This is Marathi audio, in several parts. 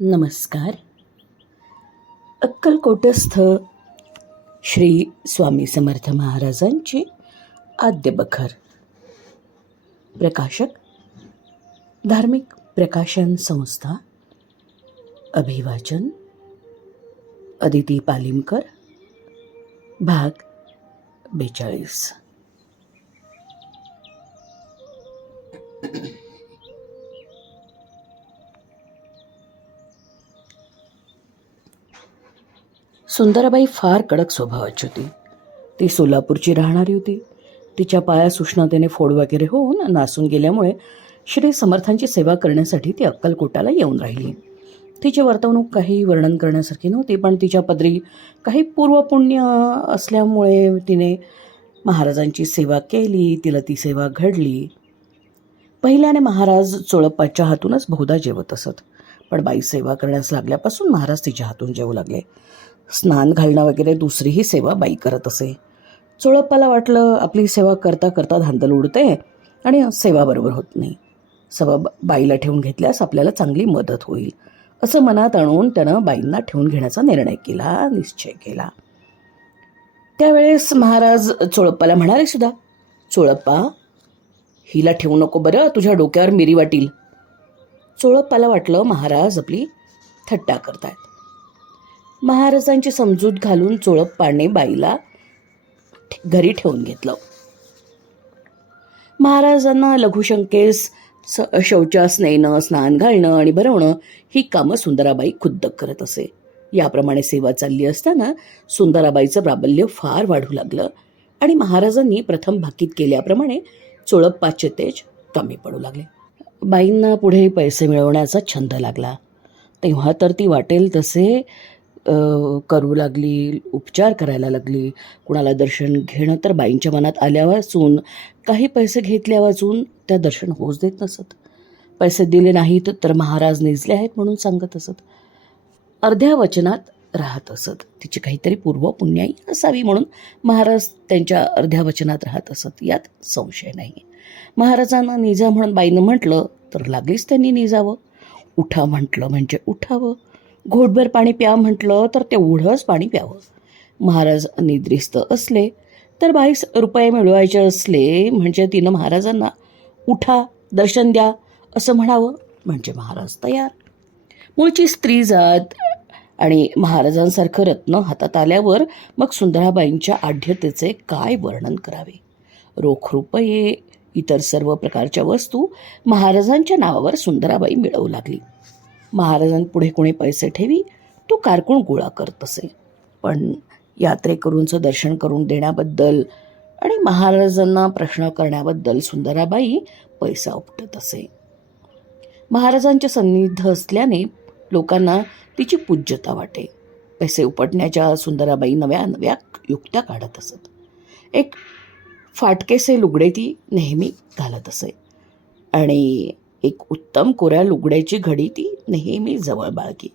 नमस्कार. अक्कलकोटस्थ श्री स्वामी समर्थ महाराजांची आद्य बखर. प्रकाशक धार्मिक प्रकाशन संस्था. अभिवाचन अदिती पालिमकर. भाग 42. सुंदराबाई फार कडक स्वभावाची होती. ती सोलापूरची राहणारी होती. तिच्या पायास उष्णतेने फोड वगैरे होऊन नासून गेल्यामुळे श्री समर्थांची सेवा करण्यासाठी ती अक्कलकोटाला येऊन राहिली. तिची वर्तवणूक काही वर्णन करण्यासारखी नव्हती, पण तिच्या पदरी काही पूर्वपुण्य असल्यामुळे तिने महाराजांची सेवा केली. तिला ती सेवा घडली. पहिल्याने महाराज चोळप्पाच्या हातूनच बहुधा जेवत असत, पण बाई सेवा करण्यास लागल्यापासून महाराज तिच्या हातून जेवू लागले. स्नान घालणं वगैरे दुसरीही सेवा बाई करत असे. चोळप्पाला वाटलं आपली सेवा करता करता धांदल उडते आणि सेवा बरोबर होत नाही. सेवा बाईला ठेवून घेतल्यास आपल्याला चांगली मदत होईल असं मनात आणून त्यानं बाईंना ठेवून घेण्याचा निश्चय केला. त्यावेळेस महाराज चोळप्पाला म्हणाले सुद्धा, चोळप्पा, हिला ठेवू नको बरं, तुझ्या डोक्यावर मिरी वाटील. चोळप्पाला वाटलं महाराज आपली थट्टा करतायत. महाराजांची समजूत घालून चोळप्पाने बाईला घरी ठेवून घेतलं. महाराजांना लघुशंकेस शौचास नेणं, स्नान घालणं आणि भरवणं ही कामं सुंदराबाई खुद्द करत असे. याप्रमाणे सेवा चालली असताना सुंदराबाईचं प्राबल्य फार वाढू लागलं आणि महाराजांनी प्रथम भाकीत केल्याप्रमाणे चोळप्पाचे तेज कमी पडू लागले. बाईंना पुढे पैसे मिळवण्याचा छंद लागला. तेव्हा तर ती वाटेल तसे करू लागली, उपचार करायला लागली. कुणाला दर्शन घेणं तर बाईंच्या मनात आल्या वाचून, काही पैसे घेतल्या वाचून त्या दर्शन होऊच देत नसत. पैसे दिले नाहीत तर महाराज निजले आहेत म्हणून सांगत असत. अर्ध्या वचनात राहत असत. तिची काहीतरी पूर्वपुण्याई असावी म्हणून महाराज त्यांच्या अर्ध्या वचनात राहत असत, यात संशय नाही. महाराजांना निजा म्हणून बाईनं म्हटलं तर लागलीच त्यांनी निजावं. उठा म्हटलं म्हणजे उठावं. घोटभर पाणी प्या म्हटलं तर तेवढंच पाणी प्यावं. महाराज निद्रिस्त असले तर बाईस रुपये मिळवायचे असले म्हणजे तिनं महाराजांना उठा, दर्शन द्या असं म्हणावं, म्हणजे महाराज तयार. मूळची स्त्री जात आणि महाराजांसारखं रत्न हातात आल्यावर मग सुंदराबाईंच्या आढ्यतेचे काय वर्णन करावे. रोख रुपये, इतर सर्व प्रकारच्या वस्तू महाराजांच्या नावावर सुंदराबाई मिळवू लागली. महाराजांपुढे कोणी पैसे ठेवी तो कारकून गोळा करत असे, पण यात्रेकरूंचं दर्शन करून देण्याबद्दल आणि महाराजांना प्रश्न करण्याबद्दल सुंदराबाई पैसा उपटत असे. महाराजांच्या सन्निध असल्याने लोकांना तिची पूज्यता वाटे. पैसे उपटण्याच्या सुंदराबाई नव्या नव्या युक्त्या काढत असत. एक फाटकेसे लुगडे ती नेहमी घालत असे आणि एक उत्तम कोऱ्या लुगड्याची घडी ती नेहमी जवळ बाळगी.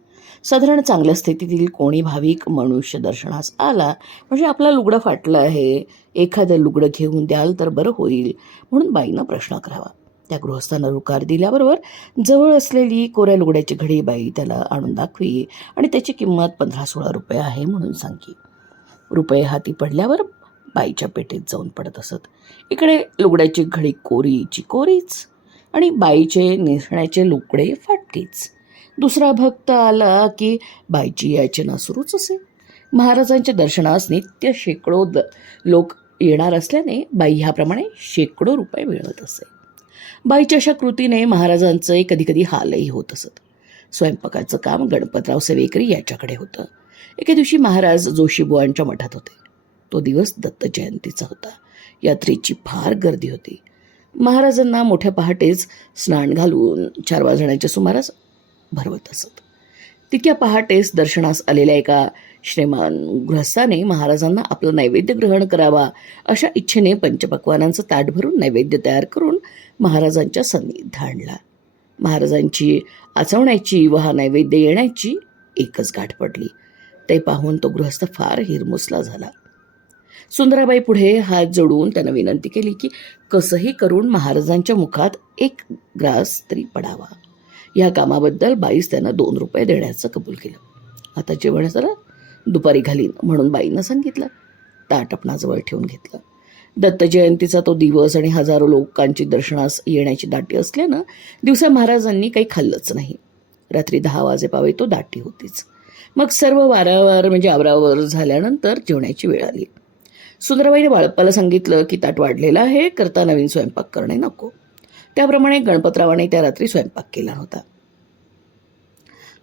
साधारण चांगल्या स्थितीतील कोणी भाविक मनुष्य दर्शनास आला म्हणजे आपलं लुगडं फाटलं आहे, एखादं लुगडं घेऊन द्याल तर बरं होईल म्हणून बाईनं प्रश्न करावा. त्या गृहस्थांना रुकार दिल्याबरोबर जवळ असलेली कोऱ्या लुगड्याची घडी बाई त्याला आणून दाखवी आणि त्याची किंमत 15-16 रुपये आहे म्हणून सांगी. रुपये हाती पडल्यावर बाईच्या पेटीत जाऊन पडत असत. इकडे लुगड्याची घडी कोरीची कोरीच आणि बाईचे नेसण्याचे लुगडे फाटकेच. दुसरा भक्त आला की बाईची याचना सुरूच असे. महाराजांच्या दर्शनास नित्य शेकडो लोक येणार असल्याने बाई ह्याप्रमाणे शेकडो रुपये मिळवत असे. बाईच्या अशा कृतीने महाराजांचे कधीकधी हालही होत असत. स्वयंपाकाचं काम गणपतराव सेवेकरी याच्याकडे होतं. एके दिवशी महाराज जोशीबुवांच्या मठात होते. तो दिवस दत्त जयंतीचा होता. यात्रेची फार गर्दी होती. महाराजांना मोठ्या पहाटेच स्नान घालून 4 वाजण्याच्या सुमारास भरवत असत. तितक्या पहाटेस दर्शनास आलेल्या एका श्रीमान गृहस्थाने महाराजांना आपलं नैवेद्य ग्रहण करावा अशा इच्छेने पंचपक्वानांचं ताट भरून नैवेद्य तयार करून महाराजांच्या सन्निध आणला. महाराजांची आचवण्याची व हा नैवेद्य येण्याची एकच गाठ पडली. ते पाहून तो गृहस्थ फार हिरमुसला झाला. सुंदराबाई पुढे हात जोडून त्यानं विनंती केली की कसंही करून महाराजांच्या मुखात एक ग्रास तरी पडावा. या कामाबद्दल बाईस त्यांना 2 रुपये देण्याचं कबूल केलं. आता जेवण जरा दुपारी घालीन म्हणून बाईनं सांगितलं. ताट आपणाजवळ ठेवून घेतलं. दत्त जयंतीचा तो दिवस आणि हजारो लोकांची दर्शनास येण्याची दाटी असल्यानं दिवसा महाराजांनी काही खाल्लंच नाही. रात्री 10 वाजेपावे तो दाटी होतीच. मग सर्व वारावार म्हणजे आवरावर झाल्यानंतर जेवणाची वेळ आली. सुंदराबाईने बाळप्पाला सांगितलं की ताट वाढलेलं आहे, करता नवीन स्वयंपाक करणे नको. त्याप्रमाणे गणपतरावाने त्या रात्री स्वयंपाक केला होता.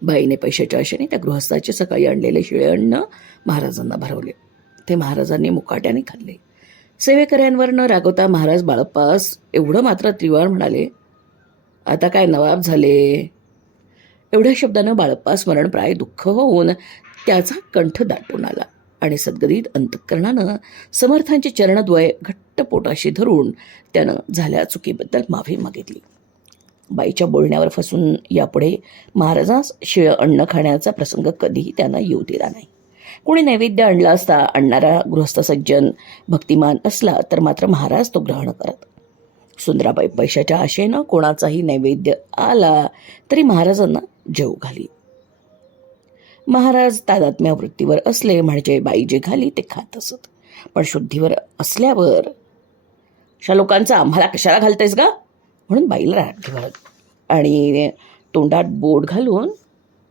बाईने पैशाच्या आशेने त्या गृहस्थाचे सकाळी आणलेले शिळे अन्न महाराजांना भरवले. ते महाराजांनी मुकाट्याने खाल्ले. सेवेकऱ्यांवर न रागवता महाराज बाळप्पास एवढं मात्र त्रिवार म्हणाले, आता काय नवाब झाले. एवढ्या शब्दानं बाळप्पा स्मरणप्राय दुःख होऊन त्याचा कंठ दाटून आला आणि सद्गदित अंतःकरणानं समर्थांचे चरणद्वय घट्ट पोटाशी धरून त्यानं झाल्या चुकीबद्दल माफी मागितली. बाईच्या बोलण्यावर फसून यापुढे महाराजांस शिळं अन्न खाण्याचा प्रसंग कधीही त्यांना येऊ दिला नाही. कोणी नैवेद्य आणला असता आणणारा गृहस्थ सज्जन भक्तिमान असला तर मात्र महाराज तो ग्रहण करत. सुंदराबाई पैशाच्या आशेनं कोणाचाही नैवेद्य आला तरी महाराजांना जेवू घाली. महाराज तादात्म्य वृत्तीवर असले म्हणजे बाई जे घाली ते खात असत. पण शुद्धीवर असल्यावर अशा लोकांचा आम्हाला कशाला घालतेस का म्हणून बाईला राग घालत आणि तोंडात बोट घालून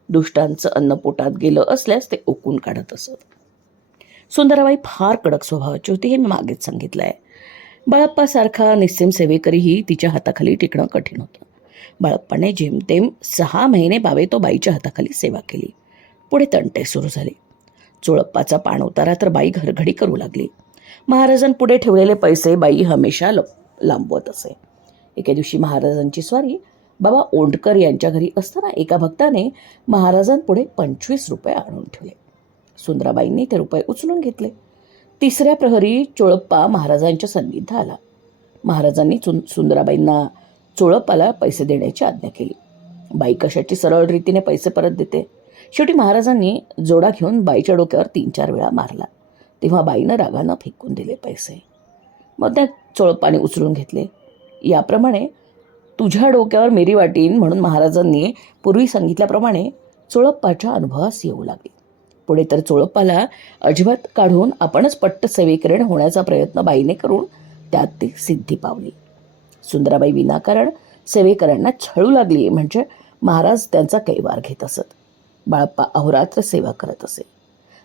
दुष्टांचं अन्न पोटात गेलं असल्यास ते ओकून काढत असत. सुंदराबाई फार कडक स्वभावाची होती हे मी मागेच सांगितलं आहे. बाळप्पासारखा निस्सीम सेवेकरीही तिच्या हाताखाली टिकणं कठीण होतं. बाळप्पाने जेमतेम 6 महिने बावे तो बाईच्या हाताखाली सेवा केली. पुढे तंटे सुरू झाले. चोळप्पाचा पाण उतारा तर बाई घरघडी करू लागली. महाराजांपुढे ठेवलेले पैसे बाई हमेशा लांबवत असे. एके दिवशी महाराजांची स्वारी बाबा ओंडकर यांच्या घरी असताना एका भक्ताने महाराजांपुढे 25 रुपये आणून ठेवले. सुंदराबाईंनी ते रुपये उचलून घेतले. तिसऱ्या प्रहरी चोळप्पा महाराजांच्या सन्निध आला. महाराजांनी सुंदराबाईंना चोळप्पाला पैसे देण्याची आज्ञा केली. बाई कशाची सरळ रीतीने पैसे परत देते. शेवटी महाराजांनी जोडा घेऊन बाईच्या डोक्यावर 3-4 वेळा मारला. तेव्हा बाईनं रागानं फेकून दिले पैसे. मग त्या चोळप्पाने उचलून घेतले. याप्रमाणे तुझ्या डोक्यावर मेरी वाटीन म्हणून महाराजांनी पूर्वी सांगितल्याप्रमाणे चोळप्पाच्या अनुभवास येऊ लागले. पुढे तर चोळप्पाला अजिबात काढून आपणच पट्ट सेवेकरण होण्याचा प्रयत्न बाईने करून त्यात ती सिद्धी पावली. सुंदराबाई विनाकारण सेवेकरांना छळू लागली म्हणजे महाराज त्यांचा कैवार घेत असत. बाळप्पा अहोरात्र सेवा करत असे.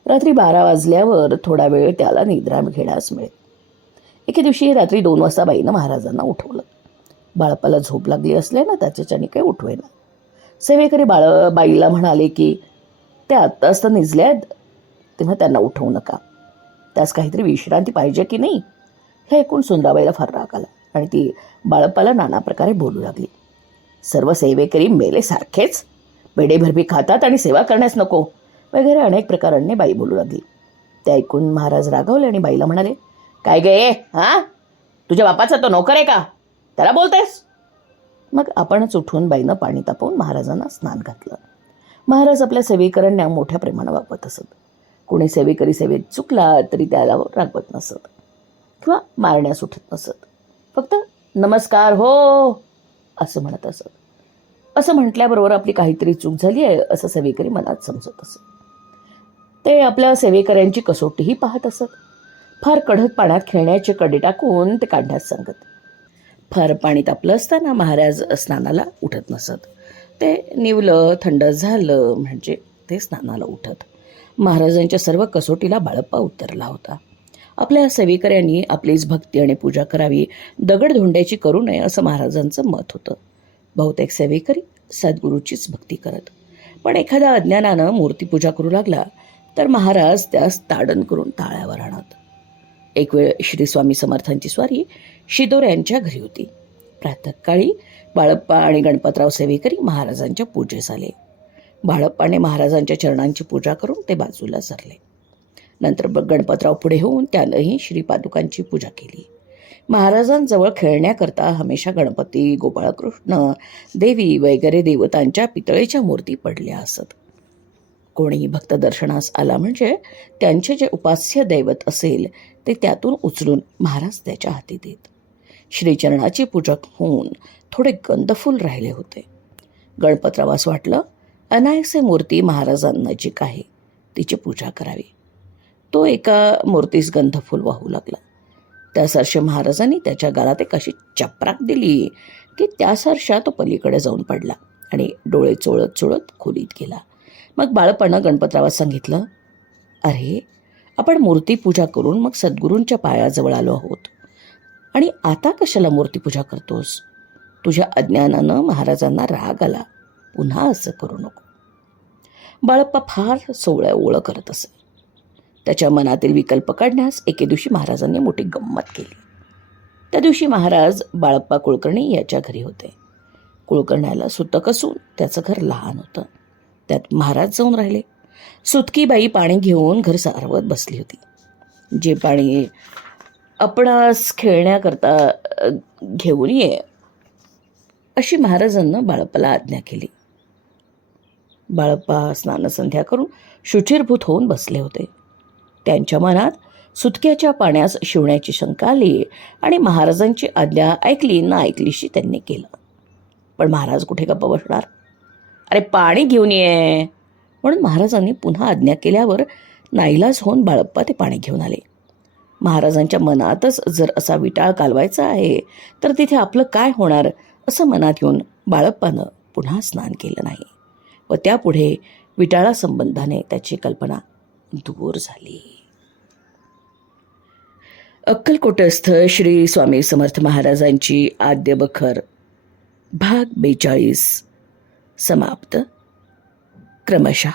रात्री 12 वाजल्यावर थोडा वेळ त्याला निद्रा घेण्यास मिळे. एके दिवशी रात्री 2 वाजता बाईनं महाराजांना उठवलं. बाळप्पाला झोप लागली असल्यानं त्याच्याने काही उठवेना. सेवेकरी बाईला म्हणाले की त्या आत्ताच तर निजल्यात, तेव्हा त्यांना उठवू नका. त्यास काहीतरी विश्रांती पाहिजे की नाही. हे ऐकून सुंदराबाईला फार राग आला आणि ती बाळप्पाला नाना प्रकारे बोलू लागली. सर्व सेवेकरी मेले सारखेच, बेडेभरबी खातात आणि सेवा करण्यास नको वगैरे अनेक प्रकारांनी बाई बोलू लागली. ते ऐकून महाराज रागावले आणि बाईला म्हणाले, काय गे हां, तुझ्या बापाचा तो नोकर आहे का, त्याला बोलतेस. मग आपणच उठून बाईनं पाणी तापवून महाराजांना स्नान घातलं. महाराज आपल्या सेवेकरांना मोठ्या प्रेमानं वापरत असत. कोणी सेवेकरी सेवेत चुकला तरी त्याला रागवत नसत किंवा मारण्यास उठत नसत. फक्त नमस्कार हो असं म्हणत असत. असं म्हटल्याबरोबर आपली काहीतरी चूक झाली आहे असं सेवेकरी मनात समजत असत. ते आपल्या सेवेकऱ्यांची कसोटीही पाहत असत. फार कडक पाण्यात खेळण्याचे कडे टाकून ते काढण्यास सांगत. फार पाणी तापलं असताना महाराज स्नानाला उठत नसत. ते निवलं थंड झालं म्हणजे ते स्नानाला उठत. महाराजांच्या सर्व कसोटीला बाळप्पा उतरला होता. आपल्या सेवेकऱ्यांनी आपलीच भक्ती आणि पूजा करावी, दगडधोंड्याची करू नये असं महाराजांचं मत होतं. बहुतेक सेवेकरी सद्गुरूचीच भक्ती करत. पण एखाद्या अज्ञानानं मूर्तीपूजा करू लागला तर महाराज त्यास ताडण करून ताळ्यावर आणत. एक वेळ श्री स्वामी समर्थांची स्वारी शिदोर यांच्या घरी होती. प्रातःकाळी बाळप्पा आणि गणपतराव सेवेकरी महाराजांच्या पूजेस आले. बाळप्पाने महाराजांच्या चरणांची पूजा करून ते बाजूला सरले. नंतर गणपतराव पुढे होऊन त्यानंही श्रीपादुकांची पूजा केली. महाराजांजवळ खेळण्याकरता हमेशा गणपती, गोपाळकृष्ण, देवी वगैरे देवतांच्या पितळेच्या मूर्ती पडल्या असत. कोणी भक्त दर्शनास आला म्हणजे त्यांचे जे उपास्य दैवत असेल ते त्यातून उचलून महाराज त्याच्या हाती देत. श्रीचरणाची पूजा होऊन थोडे गंधफूल राहिले होते. गणपतरावास वाटलं अनायसे मूर्ती महाराजांनजीक आहे, तिची पूजा करावी. तो एका मूर्तीस गंधफूल वाहू लागला. त्या सरशे महाराजांनी त्याच्या गालात एक अशी चपराक दिली की त्या सरशा तो पलीकडे जाऊन पडला आणि डोळे चोळत चोळत खोलीत गेला. मग बाळप्पानं गणपतरावास सांगितलं, अरे, आपण मूर्तीपूजा करून मग सद्गुरूंच्या पायाजवळ आलो आहोत आणि आता कशाला मूर्तीपूजा करतोस? तुझ्या अज्ञानानं महाराजांना राग आला. पुन्हा असं करू नको. बाळप्पा फार सोवळ्या ओळं करत असे. त्याच्या मनातील विकल्प काढण्यास एके दिवशी महाराजांनी मोठी गंमत केली. त्या दिवशी महाराज बाळप्पा कुलकर्णी याच्या घरी होते. कुलकर्ण्याला सुतक असून त्याचं घर लहान होतं. त्यात महाराज जाऊन राहिले. सुतकीबाई पाणी घेऊन घर सारवत बसली होती. जे पाणी आपणास खेळण्याकरता घेऊन ये, अशी महाराजांना बाळप्पाला आज्ञा केली. बाळप्पा स्नानसंध्या करून शुचिरभूत होऊन बसले होते. त्यांच्या मनात सुतक्याच्या पाण्यास शिवण्याची शंका आली आणि महाराजांची आज्ञा ऐकली ना ऐकलीशी त्यांनी केलं. पण महाराज कुठे गप्प बसणार? अरे, पाणी घेऊन ये म्हणून महाराजांनी पुन्हा आज्ञा केल्यावर नाईलाज होऊन बाळप्पा ते पाणी घेऊन आले. महाराजांच्या मनातच जर असा विटाळ कालवायचा आहे तर तिथे आपलं काय होणार असं मनात येऊन बाळप्पानं पुन्हा स्नान केलं नाही व त्यापुढे विटाळासंबंधाने त्याची कल्पना दूर झाली. अक्कलकोटस्थ श्री स्वामी समर्थ महाराजांची आद्य बखर भाग 42 समाप्त. क्रमशः.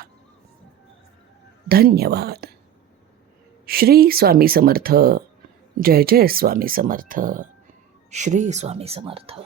धन्यवाद. श्री स्वामी समर्थ. जय जय स्वामी समर्थ. श्री स्वामी समर्थ.